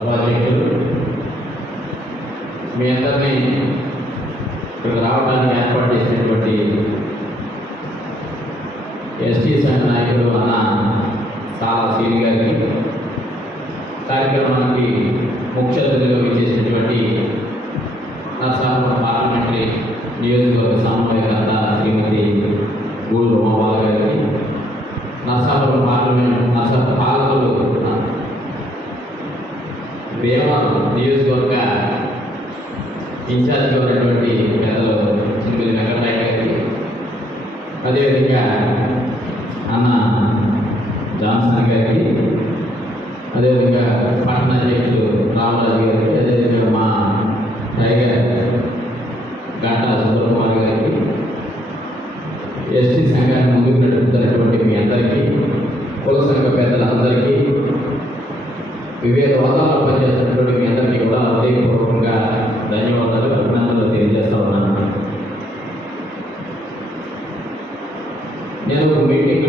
project మీ అందరినీ ఇక్కడ రావడానికి ఏర్పాటు చేసినటువంటి ఎస్టీ సంఘ నాయకులు అన్న సాలా సీని గారికి కార్యక్రమానికి ముఖ్య అతిథిగా విచ్చేసినటువంటి నర్సాపురం పార్లమెంటరీ నియోజకవర్గ సమన్వయకర్త శ్రీమతి గూడు ఉమాబాల గారికి నర్సాపురం పార్లమెంట్ నర్సాపురం పాలకులు భీమవరం నియోజకవర్గ ఇన్ఛార్జ్గా ఉన్నటువంటి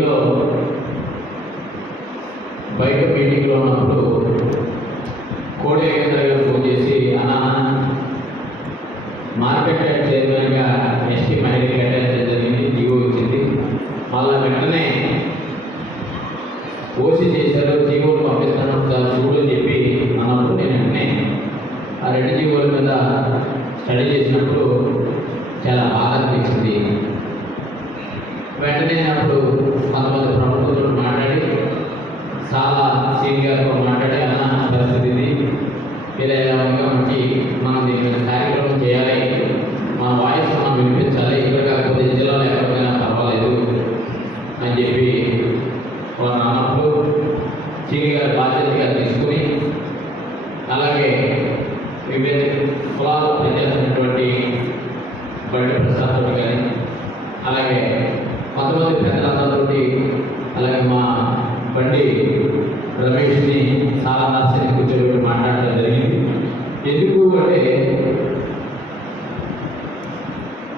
మీటింగ్లో బయట మీటింగ్లో ఉన్నప్పుడు కోడి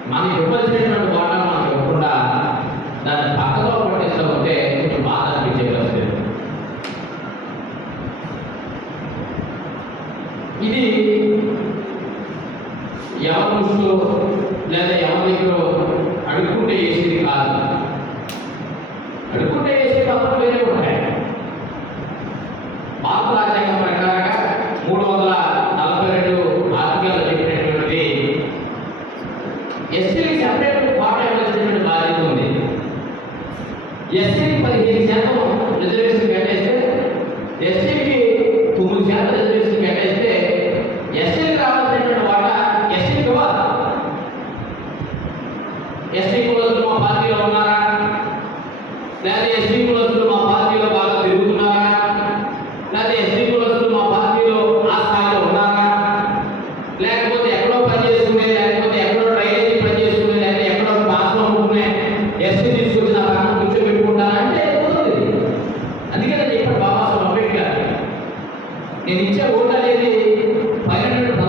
మనకి ఇవ్వాల్సినటువంటి వాటా మనకు ఇవ్వకుండా దాన్ని పక్కలో పట్టేస్తూ ఉంటే కొంచెం బాధ అనిపించే పరిస్థితి ఇది ఎవరి దృష్టిలో లేదా ఎస్సీకి పదిహేను శాతం రిజర్వేషన్ కట్టేస్తే ఎస్సీకి నేను ఇచ్చే ఓట్ అనేది ఫైవ్ హండ్రెడ్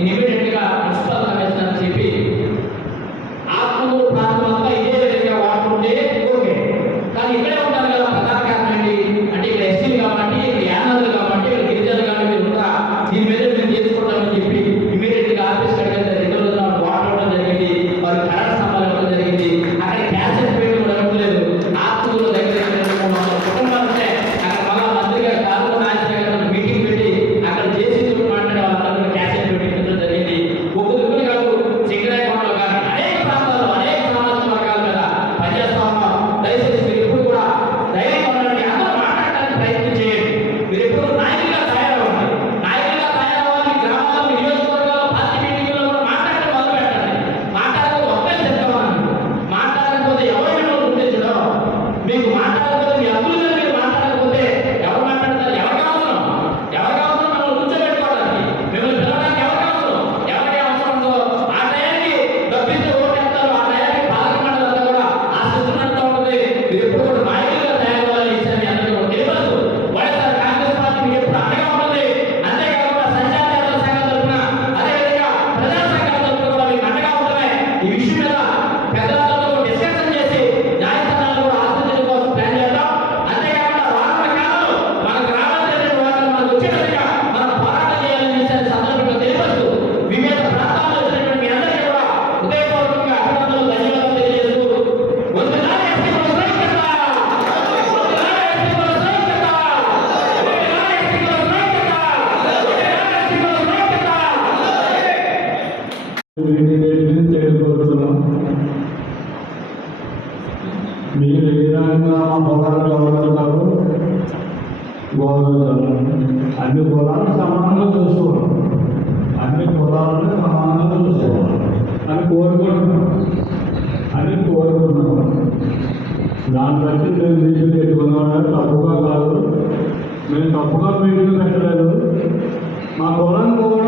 inhibit మీరు ఏ రకంగా పొలాలు అన్ని పొలాలను సమానంగా చూసుకోవాలి అన్ని పొలాలను సమానంగా చూసుకోవాలి అని కోరుకుంటున్నాం అని కోరుకున్నాం దాన్ని బట్టి మేము నీళ్ళు పెట్టుకున్నాం తప్పుగా కాదు మేము తప్పుగా నీళ్ళు పెట్టలేదు మా పొలాన్ని కూడా